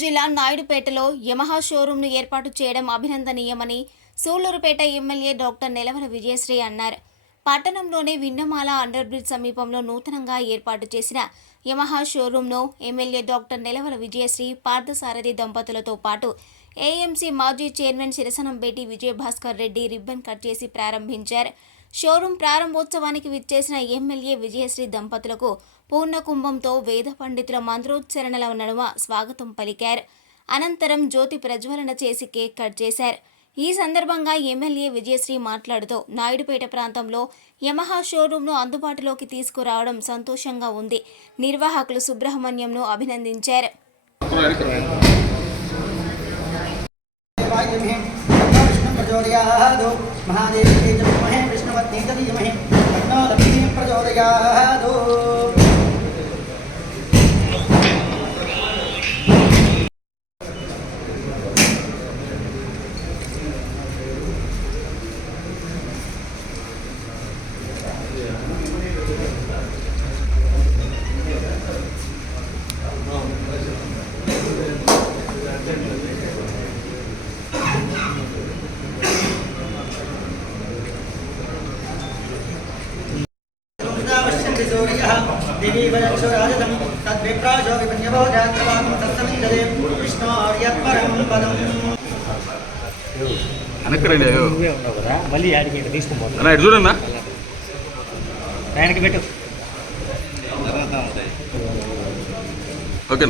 జిల్లా నాయుడుపేటలో యమహా షోరూంను ఏర్పాటు చేయడం అభినందనీయమని సూళ్లూరుపేట ఎమ్మెల్యే డాక్టర్ నెలవల విజయశ్రీ అన్నారు. పట్టణంలోని విన్నమాల అండర్ బ్రిడ్జ్ సమీపంలో నూతనంగా ఏర్పాటు చేసిన యమహా షోరూంను ఎమ్మెల్యే డాక్టర్ నెలవల విజయశ్రీ పార్థసారథి దంపతులతో పాటు ఏఎంసీ మాజీ chairman Sirasanambeti Vijayabhaskar Reddy ribbon cut చేసి ప్రారంభించారు. షోరూం ప్రారంభోత్సవానికి విచ్చేసిన ఎమ్మెల్యే విజయశ్రీ దంపతులకు పూర్ణకుంభంతో వేద పండితుల మంత్రోచ్చరణల నడుమ స్వాగతం పలికారు. అనంతరం జ్యోతి ప్రజ్వలన చేసి కేక్ కట్ చేశారు. ఈ సందర్భంగా ఎమ్మెల్యే విజయశ్రీ మాట్లాడుతూ నాయుడుపేట ప్రాంతంలో యమహా షోరూంను అందుబాటులోకి తీసుకురావడం సంతోషంగా ఉంది. నిర్వాహకులు సుబ్రహ్మణ్యంను అభినందించారు. महादेवी च विद्महे विष्णुपत्नी च धीमहि तन्नो लक्ष्मी प्रचोदयात्। देवी वयक्षो राजतम तद्विप्राशो विपन्यभो जातवाम तत्समिन्दरे कृष्णार्यत्परं पदम् అనకరండి అయ్యో నువ్వే ఉన్నావు కదా మళ్ళీ యాడికి ఇక్కడ తీసుకొని అన్న ఇటు చూడన్నా ఆయనకి పెట్టు ఓకే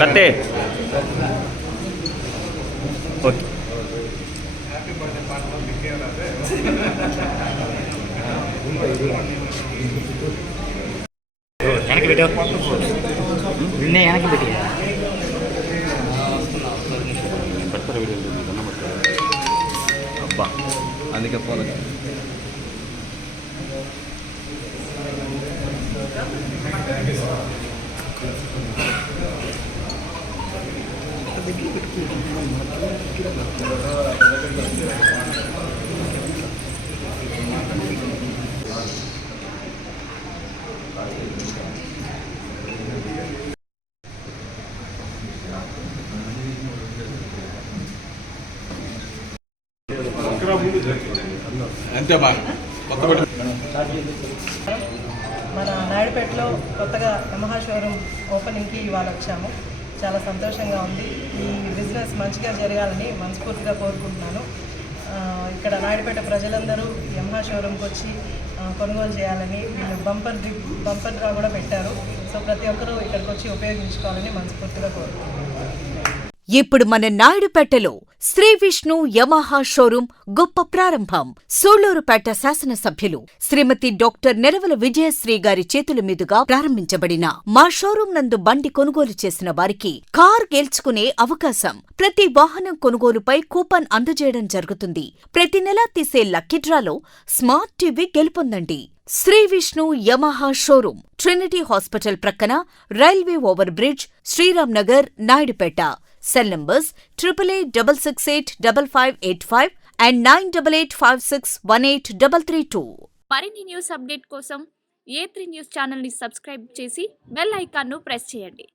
కట్టే ఓకే వెనక్కి పెట్టు నిన్నే వెనక్కి పెట్టి పెడతారు వీడియో అబ్బా అందుకే పోలే మన నాయుడుపేటలో కొత్తగా యమహా షోరూమ్ ఓపెనింగ్కి ఇవాళ వచ్చాము. చాలా సంతోషంగా ఉంది. ఈ బిజినెస్ మంచిగా జరగాలని మనస్ఫూర్తిగా కోరుకుంటున్నాను. ఇక్కడ నాయుడుపేట ప్రజలందరూ యమహా షోరూమ్కి వచ్చి కొనుగోలు చేయాలని వీళ్ళు బంపర్ డ్రా కూడా పెట్టారు. సో ప్రతి ఒక్కరూ ఇక్కడికి వచ్చి ఉపయోగించుకోవాలని మనస్ఫూర్తిగా కోరుకుంటున్నాను. ఇప్పుడు మన నాయుడుపేటలో శ్రీ విష్ణు యమహా షోరూం గొప్ప ప్రారంభం. సూళ్లూరుపేట శాసనసభ్యులు శ్రీమతి డాక్టర్ నెలవల విజయశ్రీ గారి చేతుల మీదుగా ప్రారంభించబడిన మా షోరూం నందు బండి కొనుగోలు చేసిన వారికి కార్ గెలుచుకునే అవకాశం. ప్రతి వాహనం కొనుగోలుపై కూపన్ అందజేయడం జరుగుతుంది. ప్రతి నెలా తీసే లక్కీ డ్రాలో స్మార్ట్ టీవీ గెలుపొందండి. Sri Vishnu Yamaha showroom Trinity hospital ప్రక్కన, railway over bridge, Sriram Nagar, Naidupeta. Cell numbers 8868558585 and 9885618332. మరిన్ని న్యూస్ అప్డేట్ కోసం A3 న్యూస్ ఛానల్ ని సబ్స్క్రైబ్ చేసి బెల్ ఐకాన్ ను ప్రెస్ చేయండి.